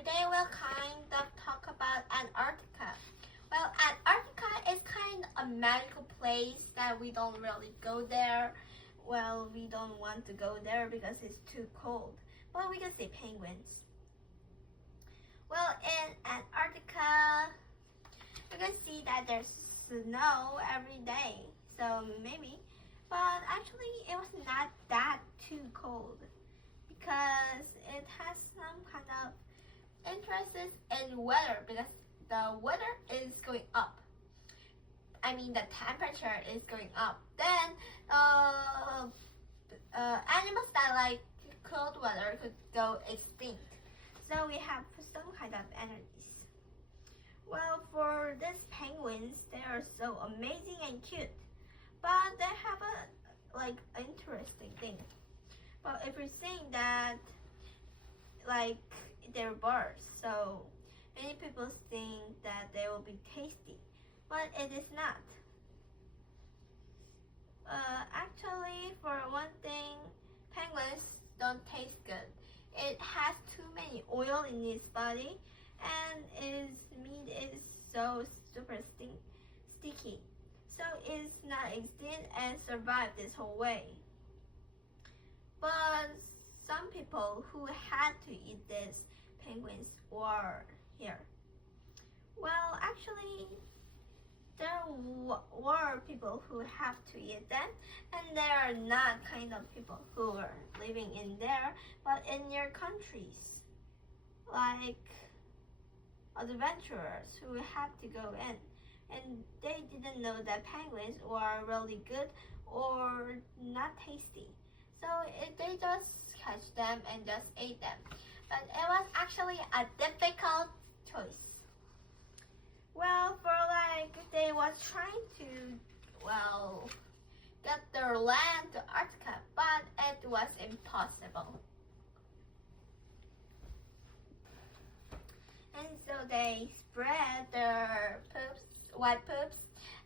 today we'll kind of talk about Antarctica. Well, Antarctica is kind of a magical place that we don't really go there. Well, we don't want to go there because it's too cold. But we can see penguins. Well, in Antarctica, you can see that there's snow every day. So maybe. But actually, it was not that too cold because it has some kind of interest in weather because the weather is going up. I mean the temperature is going up. Then animals that like cold weather could go extinct. So we have some kind of energies. Well, for these penguins, they are so amazing and cute, but they have a like interesting thing. But if you're saying that like they're birds, so many people think that they will be tasty, but it is not. Actually, for one thing, penguins don't taste good. It has too many oil in its body, and its meat is so super sticky. So it's not extinct and survived this whole way. But some people who had to eat these penguins were here. Well, actually, there were people who have to eat them, and there are not kind of people who are living in there, but in your countries, like adventurers who had to go in, and they didn't know that penguins were really good or not tasty. So they just catch them and just ate them. But it was actually a difficult choice. Well, for like they was trying to, well, get their land to Antarctica, but it was impossible. And so they spread their poops, white poops,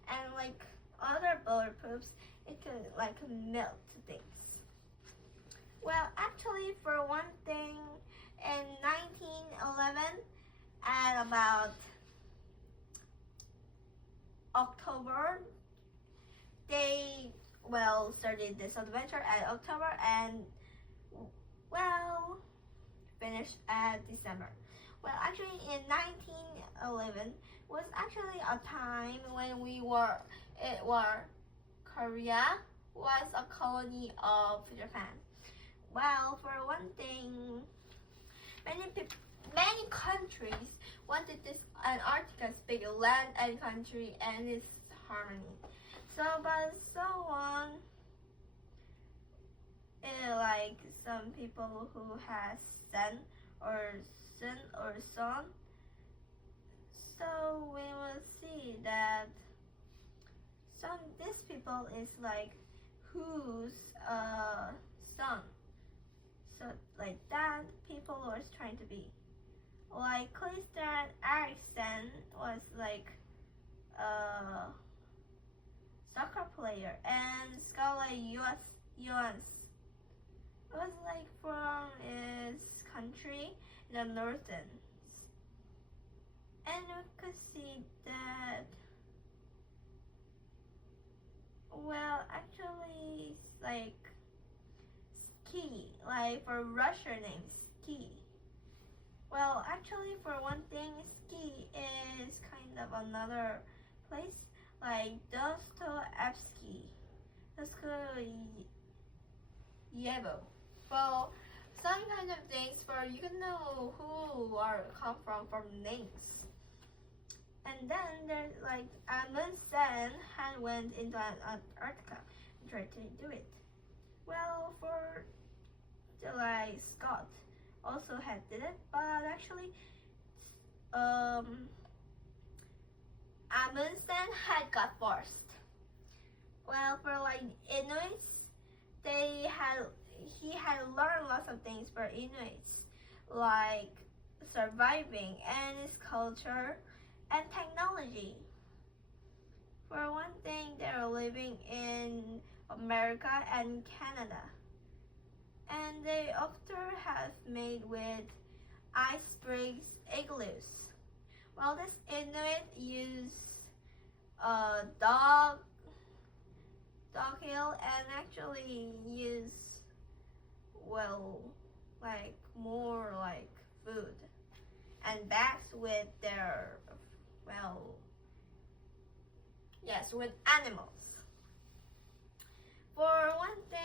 and like other bird poops, it could like melt things. Well, actually, for one thing, in 1911, at about October, they started this adventure at October and finished at December. Well, actually, in 1911 was actually a time when Korea was a colony of Japan. Well, for one thing, many countries wanted this Antarctica's big land and country and its harmony. Like some people who has son or son. So we will see that these people is like whose son. So like that people was trying to be. Like Christian Eriksen was like a soccer player, and Scarlett Johansson was like from his country in the northern. And we could see that, well, actually it's like ski, like for Russian name, ski. Well, actually, for one thing, ski is kind of another place, like Dostoevsky, Dostoevsky. Well, some kind of things for you can know who are come from names. And then there's like Amundsen had went into Antarctica and tried to do it. Well, for the like Scott also had did it, but actually Amundsen had got forced. Well, for like Inuits, he had learned lots of things for Inuits, like surviving and its culture and technology. For one thing, they're living in America and Canada, and they often have made with ice brings igloos. Well, this Inuit use dog hill and actually use, well, like more like food and bags with their, well, yes, with animals. For one thing,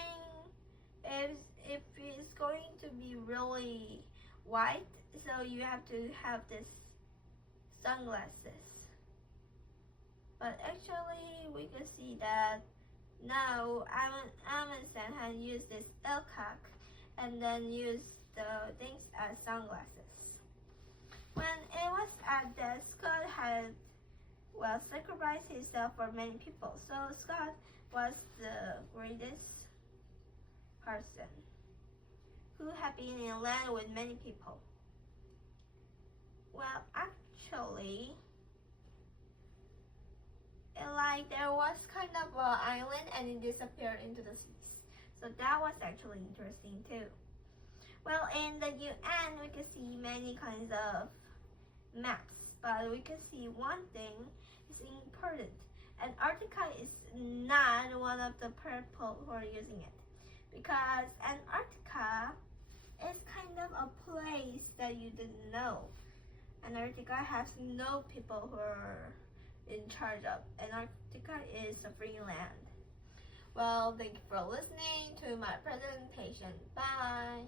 if it's going to be really white, so you have to have this sunglasses. But actually, we can see that now Amundsen has used this elk and then used the things as sunglasses. When it was at death, Scott had, well, sacrificed himself for many people. So Scott was the greatest person who had been in a land with many people. Well, actually, like there was kind of an island and it disappeared into the seas. So that was actually interesting too. Well, in the UN, we can see many kinds of maps, but we can see one thing is important. Antarctica is not one of the people who are using it, because Antarctica is kind of a place that you didn't know. Antarctica has no people who are in charge of. Antarctica is a free land. Well, thank you for listening to my presentation. Bye.